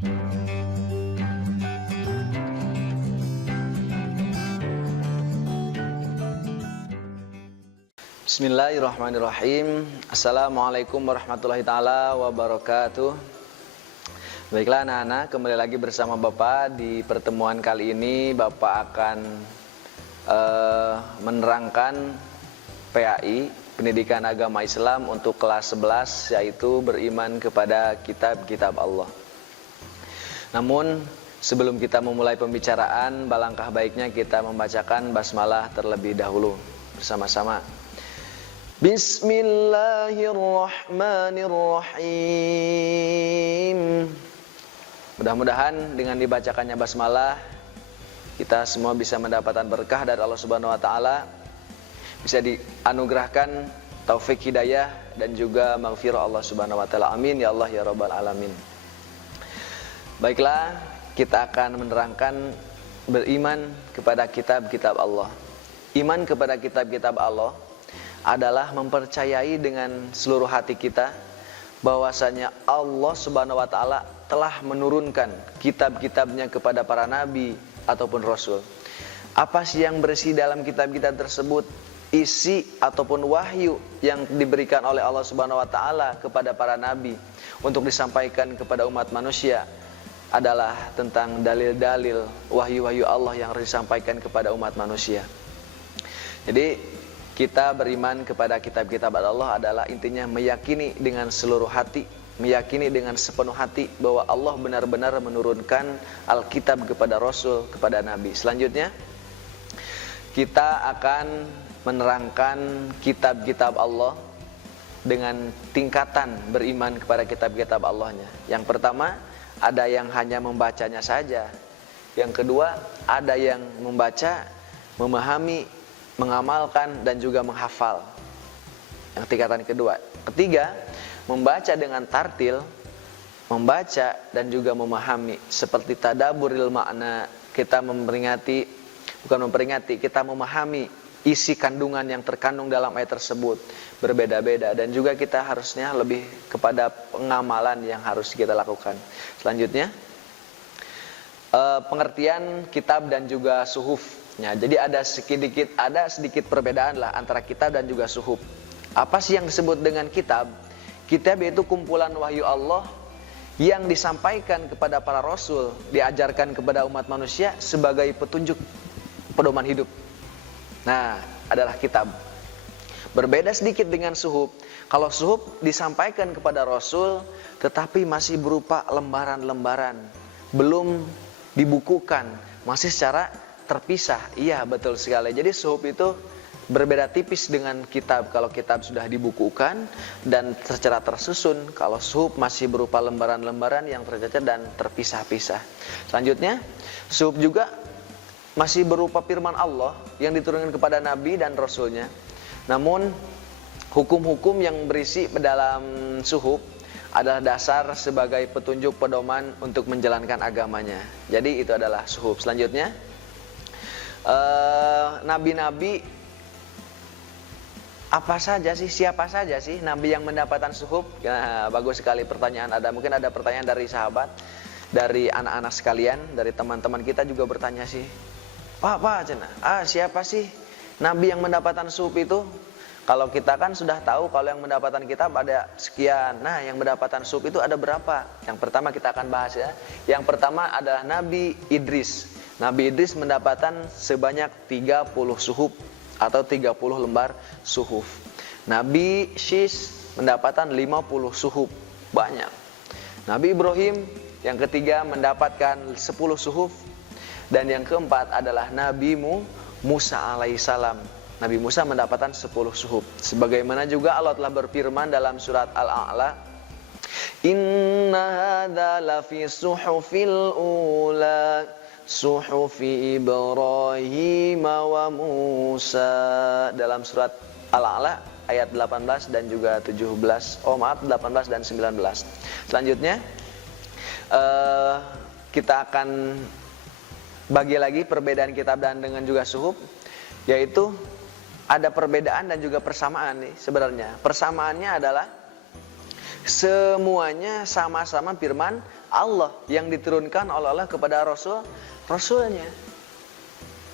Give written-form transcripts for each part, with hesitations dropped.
Bismillahirrahmanirrahim. Assalamualaikum warahmatullahi ta'ala wabarakatuh. Baiklah anak-anak, kembali lagi bersama Bapak. Di pertemuan kali ini Bapak akan menerangkan PAI, Pendidikan Agama Islam untuk kelas 11, yaitu beriman kepada kitab-kitab Allah. Namun sebelum kita memulai pembicaraan, alangkah baiknya kita membacakan basmalah terlebih dahulu bersama-sama. Bismillahirrahmanirrahim. Mudah-mudahan dengan dibacakannya basmalah kita semua bisa mendapatkan berkah dari Allah Subhanahu wa taala, bisa dianugerahkan taufik hidayah dan juga maghfirah Allah Subhanahu wa taala. Amin ya Allah ya rabbal alamin. Baiklah, kita akan menerangkan beriman kepada kitab-kitab Allah. Iman kepada kitab-kitab Allah adalah mempercayai dengan seluruh hati kita bahwasanya Allah Subhanahu wa taala telah menurunkan kitab-kitabnya kepada para nabi ataupun rasul. Apa sih yang bersih dalam kitab-kitab tersebut? Isi ataupun wahyu yang diberikan oleh Allah Subhanahu wa taala kepada para nabi untuk disampaikan kepada umat manusia adalah tentang dalil-dalil wahyu-wahyu Allah yang harus disampaikan kepada umat manusia. Jadi kita beriman kepada kitab-kitab Allah adalah intinya meyakini dengan seluruh hati, meyakini dengan sepenuh hati bahwa Allah benar-benar menurunkan Alkitab kepada Rasul, kepada Nabi. Selanjutnya kita akan menerangkan kitab-kitab Allah dengan tingkatan beriman kepada kitab-kitab Allahnya. Yang pertama, ada yang hanya membacanya saja. Yang kedua, ada yang membaca, memahami, mengamalkan dan juga menghafal. Yang tingkatan kedua. Ketiga, membaca dengan tartil, membaca dan juga memahami, seperti tadaburil makna, kita kita memahami isi kandungan yang terkandung dalam ayat tersebut berbeda-beda, dan juga kita harusnya lebih kepada pengamalan yang harus kita lakukan. Selanjutnya, pengertian kitab dan juga suhuf. Jadi ada sedikit perbedaan lah antara kitab dan juga suhuf. Apa sih yang disebut dengan kitab? Kitab yaitu kumpulan wahyu Allah yang disampaikan kepada para rasul, diajarkan kepada umat manusia sebagai petunjuk pedoman hidup. Nah, adalah kitab. Berbeda sedikit dengan suhuf. Kalau suhuf disampaikan kepada rasul tetapi masih berupa lembaran-lembaran, belum dibukukan, masih secara terpisah. Iya, betul sekali. Jadi suhuf itu berbeda tipis dengan kitab. Kalau kitab sudah dibukukan dan secara tersusun, kalau suhuf masih berupa lembaran-lembaran yang tercecer dan terpisah-pisah. Selanjutnya, suhuf juga masih berupa firman Allah yang diturunkan kepada nabi dan rasulnya. Namun hukum-hukum yang berisi dalam suhuf adalah dasar sebagai petunjuk pedoman untuk menjalankan agamanya. Jadi itu adalah suhuf. Selanjutnya, nabi-nabi apa saja sih, siapa saja sih nabi yang mendapatkan suhuf? Nah, bagus sekali pertanyaan. Mungkin ada pertanyaan dari sahabat, dari anak-anak sekalian, dari teman-teman kita juga bertanya sih, Pak, siapa sih nabi yang mendapatkan suhuf itu? Kalau kita kan sudah tahu kalau yang mendapatkan kitab ada sekian. Nah, yang mendapatkan suhuf itu ada berapa? Yang pertama kita akan bahas ya. Yang pertama adalah Nabi Idris. Nabi Idris mendapatkan sebanyak 30 suhuf atau 30 lembar suhuf. Nabi Syis mendapatkan 50 suhuf, banyak. Nabi Ibrahim yang ketiga mendapatkan 10 suhuf. Dan yang keempat adalah Nabi Musa alaihissalam. Nabi Musa mendapatkan 10 suhuf. Sebagaimana juga Allah telah berfirman dalam surat Al-A'la, Inna hadza lafi suhufil ula suhufi Ibrahim wa Musa, dalam surat Al-A'la ayat 18 dan juga 18 dan 19. Selanjutnya kita akan bagi lagi perbedaan kitab dan dengan juga suhuf, yaitu ada perbedaan dan juga persamaan nih sebenarnya. Persamaannya adalah semuanya sama-sama firman Allah yang diturunkan oleh Allah kepada Rasulnya.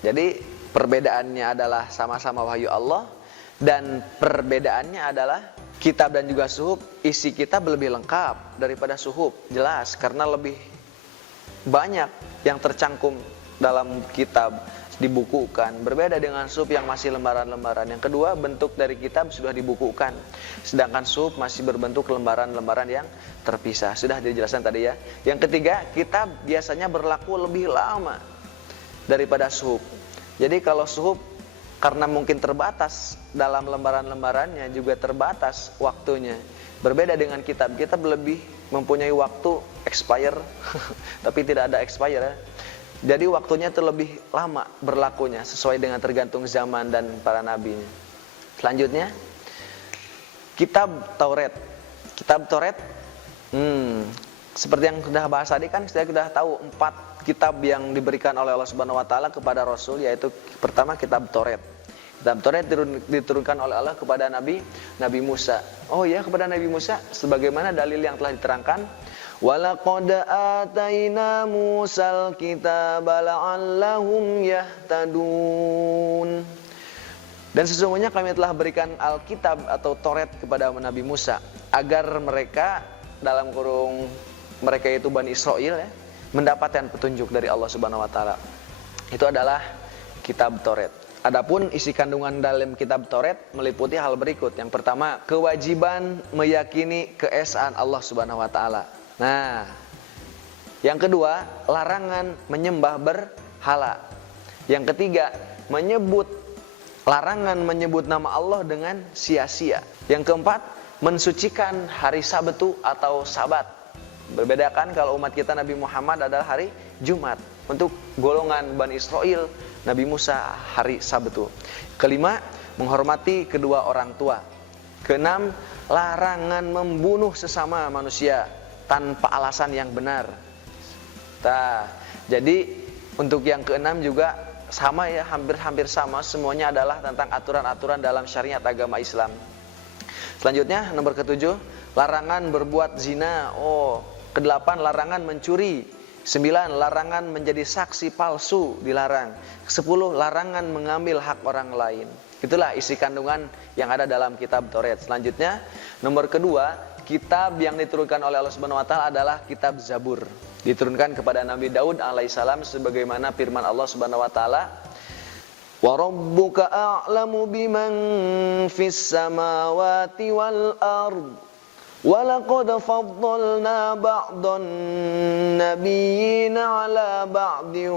Jadi perbedaannya adalah sama-sama wahyu Allah, dan perbedaannya adalah kitab dan juga suhuf, isi kitab lebih lengkap daripada suhuf, jelas, karena lebih banyak yang tercangkum dalam kitab dibukukan, berbeda dengan suhuf yang masih lembaran-lembaran. Yang kedua, bentuk dari kitab sudah dibukukan, sedangkan suhuf masih berbentuk lembaran-lembaran yang terpisah. Sudah dijelaskan tadi ya. Yang ketiga, kitab biasanya berlaku lebih lama daripada suhuf. Jadi kalau suhuf karena mungkin terbatas dalam lembaran-lembarannya, juga terbatas waktunya. Berbeda dengan kitab, kitab lebih mempunyai waktu expire tapi tidak ada expire ya. Jadi waktunya itu lebih lama berlakunya, sesuai dengan tergantung zaman dan para nabinya. Selanjutnya, kitab Taurat. Kitab Taurat, seperti yang sudah bahas tadi kan, saya sudah tahu 4 kitab yang diberikan oleh Allah Subhanahu Wa Taala kepada Rasul, yaitu pertama kitab Taurat. Kitab Taurat diturunkan oleh Allah kepada Nabi Musa. Oh ya, kepada Nabi Musa, sebagaimana dalil yang telah diterangkan. وَلَقَدْ آتَيْنَا مُوسَى الْكِتَابَ لَعَلَّهُمْ يَهْتَدُونَ. Dan sesungguhnya kami telah berikan Alkitab atau Taurat kepada Nabi Musa, agar mereka, dalam kurung mereka itu Bani Israel ya, mendapatkan petunjuk dari Allah Subhanahu Wa Taala. Itu adalah kitab Taurat. Adapun isi kandungan dalam kitab Taurat meliputi hal berikut. Yang pertama, kewajiban meyakini keesaan Allah Subhanahu Wa Taala. Nah, yang kedua, larangan menyembah berhala. Yang ketiga, larangan menyebut nama Allah dengan sia-sia. Yang keempat, mensucikan hari Sabtu atau Sabat. Berbedakan kalau umat kita Nabi Muhammad adalah hari Jumat. Untuk golongan Bani Israel, Nabi Musa hari Sabtu. Kelima, menghormati kedua orang tua. Keenam, larangan membunuh sesama manusia tanpa alasan yang benar. Nah, jadi untuk yang keenam juga sama ya, hampir sama, semuanya adalah tentang aturan-aturan dalam syariat agama Islam. Selanjutnya, nomor ketujuh, larangan berbuat zina. Kedelapan, larangan mencuri. 9, larangan menjadi saksi palsu, dilarang. 10, larangan mengambil hak orang lain. Itulah isi kandungan yang ada dalam kitab Taurat. Selanjutnya, nomor kedua, kitab yang diturunkan oleh Allah Subhanahu Wa Taala adalah kitab Zabur. Diturunkan kepada Nabi Daud alaihissalam, sebagaimana firman Allah Subhanahu Wa Taala, "Wa rabbuka a'lamu biman fis samawati wal ard, wa laqad faddalna ba'dhan nabiyyina 'ala ba'din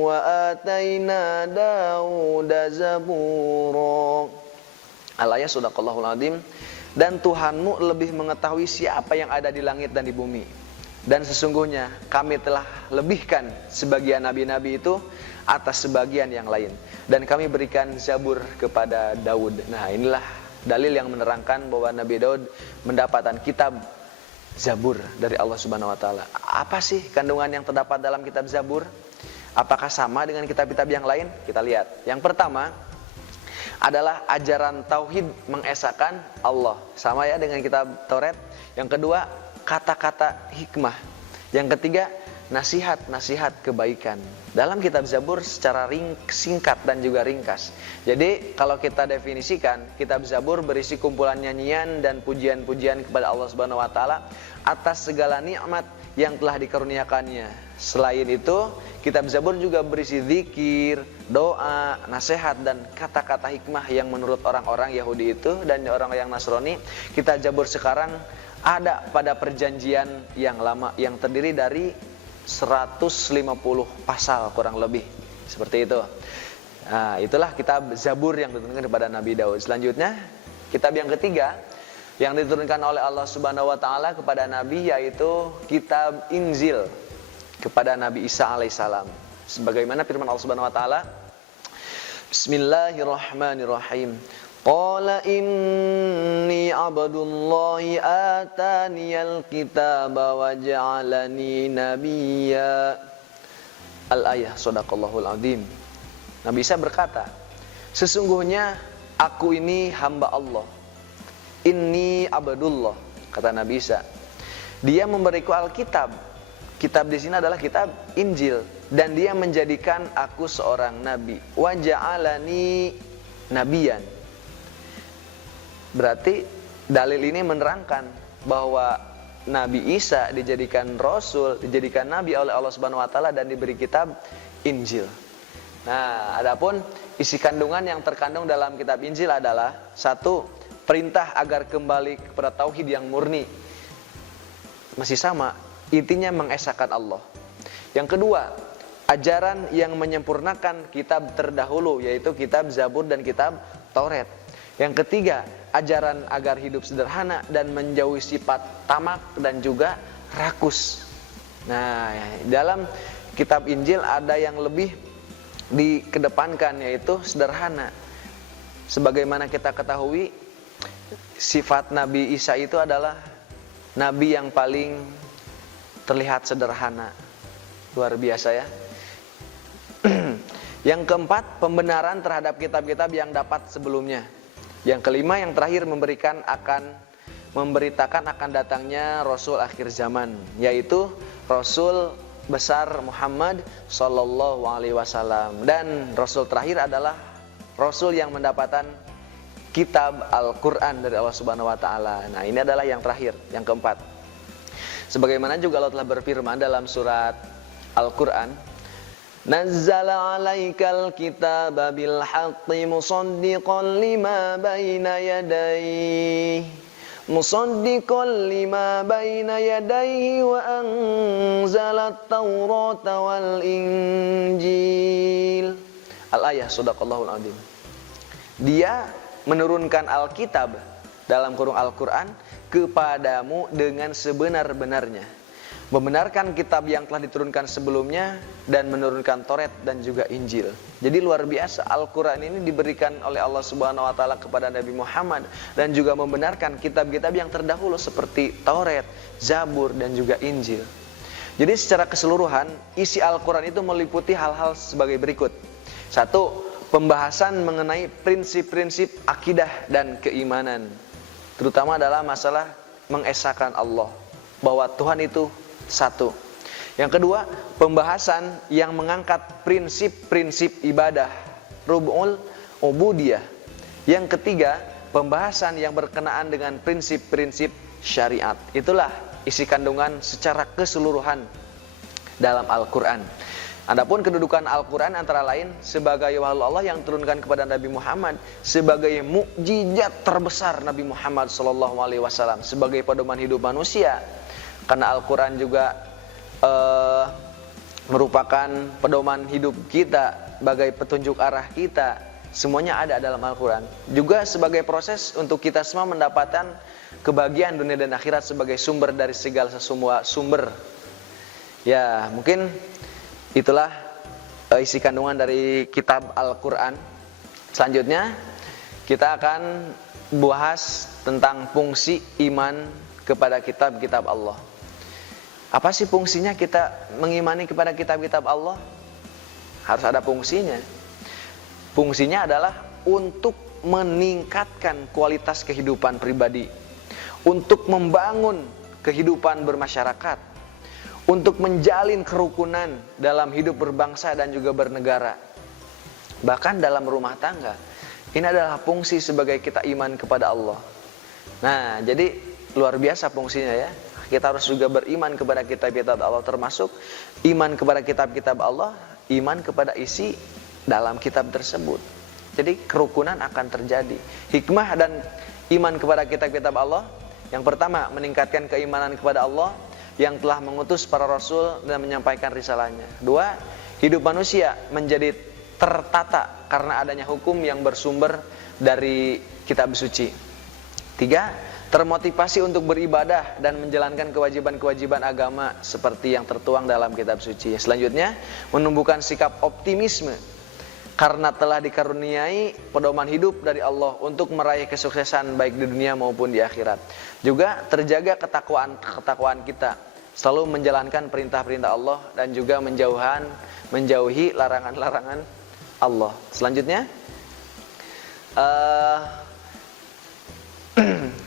wa ataina Dauda zabura." Al-ayat Sadaqallahul Azim. Dan Tuhanmu lebih mengetahui siapa yang ada di langit dan di bumi. Dan sesungguhnya kami telah lebihkan sebagian nabi-nabi itu atas sebagian yang lain. Dan kami berikan Zabur kepada Daud. Nah, inilah dalil yang menerangkan bahwa Nabi Daud mendapatkan kitab Zabur dari Allah Subhanahu Wa Taala. Apa sih kandungan yang terdapat dalam kitab Zabur? Apakah sama dengan kitab-kitab yang lain? Kita lihat. Yang pertama adalah ajaran tauhid, mengesahkan Allah, sama ya dengan kitab Taurat. Yang kedua, kata-kata hikmah. Yang ketiga, nasihat-nasihat kebaikan. Dalam kitab Zabur secara singkat dan juga ringkas. Jadi kalau kita definisikan, kitab Zabur berisi kumpulan nyanyian dan pujian-pujian kepada Allah Subhanahu Wa Taala atas segala nikmat yang telah dikaruniakannya. Selain itu, kitab Zabur juga berisi zikir, doa, nasihat, dan kata-kata hikmah yang menurut orang-orang Yahudi itu dan orang yang Nasrani, kitab Zabur sekarang ada pada perjanjian yang lama yang terdiri dari 150 pasal kurang lebih. Seperti itu. Nah, itulah kitab Zabur yang diturunkan kepada Nabi Daud. Selanjutnya, kitab yang ketiga yang diturunkan oleh Allah Subhanahu Wa Taala kepada Nabi, yaitu kitab Injil kepada Nabi Isa alaihissalam. Sebagaimana firman Allah Subhanahu Wa Taala, Bismillahirrahmanirrahim. Qala inni abdullahi ataniyal kitaba wa ja'alani nabiyya. Al-ayah Sadaqallahul Azim. Nabi Isa berkata, sesungguhnya aku ini hamba Allah. Inni abdullah, kata Nabi Isa. Dia memberiku Alkitab. Kitab di sini adalah kitab Injil, dan dia menjadikan aku seorang nabi. Wa ja'alani nabiyan. Berarti dalil ini menerangkan bahwa Nabi Isa dijadikan rasul, dijadikan nabi oleh Allah Subhanahu wa taala dan diberi kitab Injil. Nah, adapun isi kandungan yang terkandung dalam kitab Injil adalah satu, perintah agar kembali kepada tauhid yang murni. Masih sama, intinya mengesahkan Allah. Yang kedua, ajaran yang menyempurnakan kitab terdahulu, yaitu kitab Zabur dan kitab Taurat. Yang ketiga, ajaran agar hidup sederhana dan menjauhi sifat tamak dan juga rakus. Nah, dalam kitab Injil ada yang lebih dikedepankan, yaitu sederhana. Sebagaimana kita ketahui, sifat Nabi Isa itu adalah nabi yang paling terlihat sederhana. Luar biasa ya. Yang keempat, pembenaran terhadap kitab-kitab yang dapat sebelumnya. Yang kelima, yang terakhir, memberitakan akan datangnya Rasul akhir zaman, yaitu Rasul besar Muhammad Sallallahu Alaihi Wasallam. Dan Rasul terakhir adalah Rasul yang mendapatkan kitab Al-Quran dari Allah Subhanahu Wa Taala. Nah, ini adalah yang terakhir, yang keempat. Sebagaimana juga Allah telah berfirman dalam surat Al-Quran, Nazzala 'alaikal kitaba bil haqqi musaddiqan lima baina yadayhi wa anzalat taurata wal injil. Al-ayah, sadaqallahul adzim. Dia menurunkan Alkitab dalam kurung Al-Quran kepadamu dengan sebenar-benarnya, membenarkan kitab yang telah diturunkan sebelumnya dan menurunkan Taurat dan juga Injil. Jadi luar biasa, Al-Quran ini diberikan oleh Allah Subhanahu wa taala kepada Nabi Muhammad dan juga membenarkan kitab-kitab yang terdahulu seperti Taurat, Zabur dan juga Injil. Jadi secara keseluruhan isi Al-Quran itu meliputi hal-hal sebagai berikut. Satu, pembahasan mengenai prinsip-prinsip akidah dan keimanan, terutama adalah masalah mengesahkan Allah, bahwa Tuhan itu satu. Yang kedua, pembahasan yang mengangkat prinsip-prinsip ibadah, rub'ul ubudiyah. Yang ketiga, pembahasan yang berkenaan dengan prinsip-prinsip syariat. Itulah isi kandungan secara keseluruhan dalam Al-Quran. Adapun kedudukan Al-Quran antara lain sebagai wahyu Allah yang turunkan kepada Nabi Muhammad, sebagai mukjizat terbesar Nabi Muhammad SAW, sebagai pedoman hidup manusia. Karena Al-Quran juga merupakan pedoman hidup kita, sebagai petunjuk arah kita. Semuanya ada dalam Al-Quran. Juga sebagai proses untuk kita semua mendapatkan kebahagiaan dunia dan akhirat sebagai sumber dari segala semua sumber. Ya, mungkin itulah isi kandungan dari kitab Al-Quran. Selanjutnya kita akan bahas tentang fungsi iman kepada kitab-kitab Allah. Apa sih fungsinya kita mengimani kepada kitab-kitab Allah? Harus ada fungsinya. Fungsinya adalah untuk meningkatkan kualitas kehidupan pribadi, untuk membangun kehidupan bermasyarakat, untuk menjalin kerukunan dalam hidup berbangsa dan juga bernegara, bahkan dalam rumah tangga. Ini adalah fungsi sebagai kita iman kepada Allah. Nah, jadi luar biasa fungsinya ya. Kita harus juga beriman kepada kitab-kitab Allah, termasuk iman kepada kitab-kitab Allah, iman kepada isi dalam kitab tersebut. Jadi kerukunan akan terjadi. Hikmah dan iman kepada kitab-kitab Allah, yang pertama, meningkatkan keimanan kepada Allah yang telah mengutus para rasul dan menyampaikan risalahnya. Dua, hidup manusia menjadi tertata karena adanya hukum yang bersumber dari kitab suci. Tiga, termotivasi untuk beribadah dan menjalankan kewajiban-kewajiban agama seperti yang tertuang dalam kitab suci. Selanjutnya, menumbuhkan sikap optimisme karena telah dikaruniai pedoman hidup dari Allah untuk meraih kesuksesan baik di dunia maupun di akhirat. Juga terjaga ketakwaan kita, selalu menjalankan perintah-perintah Allah dan juga menjauhi larangan-larangan Allah. Selanjutnya,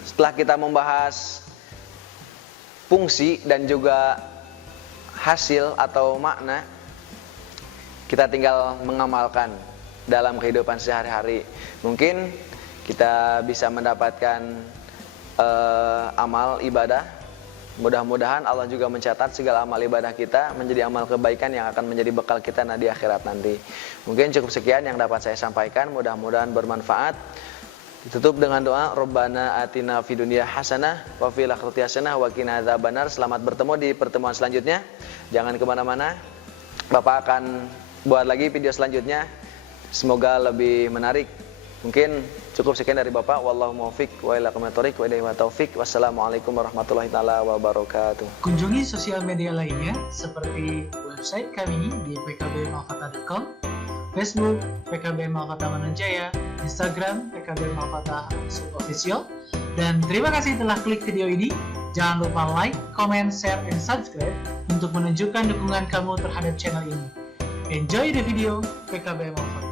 setelah kita membahas fungsi dan juga hasil atau makna, kita tinggal mengamalkan dalam kehidupan sehari-hari. Mungkin kita bisa mendapatkan amal ibadah. Mudah-mudahan Allah juga mencatat segala amal ibadah kita menjadi amal kebaikan yang akan menjadi bekal kita di akhirat nanti. Mungkin cukup sekian yang dapat saya sampaikan, mudah-mudahan bermanfaat. Ditutup dengan doa, Rabbana atina fid dunya hasanah wa fil akhirati hasanah wa qina adzabannar. Selamat bertemu di pertemuan selanjutnya. Jangan kemana-mana. Bapak akan buat lagi video selanjutnya. Semoga lebih menarik. Mungkin cukup sekian dari Bapak. Wallahu muwaffiq wa ila aqwamit thoriq wa ilaihi taufiq. Wassalamualaikum warahmatullahi taala wabarakatuh. Kunjungi sosial media lainnya seperti website kami di pkbmalfata.com, Facebook PKB Malfata Mananjaya, Instagram PKB Malfata Official. Dan terima kasih telah klik video ini. Jangan lupa like, comment, share, and subscribe untuk menunjukkan dukungan kamu terhadap channel ini. Enjoy the video PKB Malfata.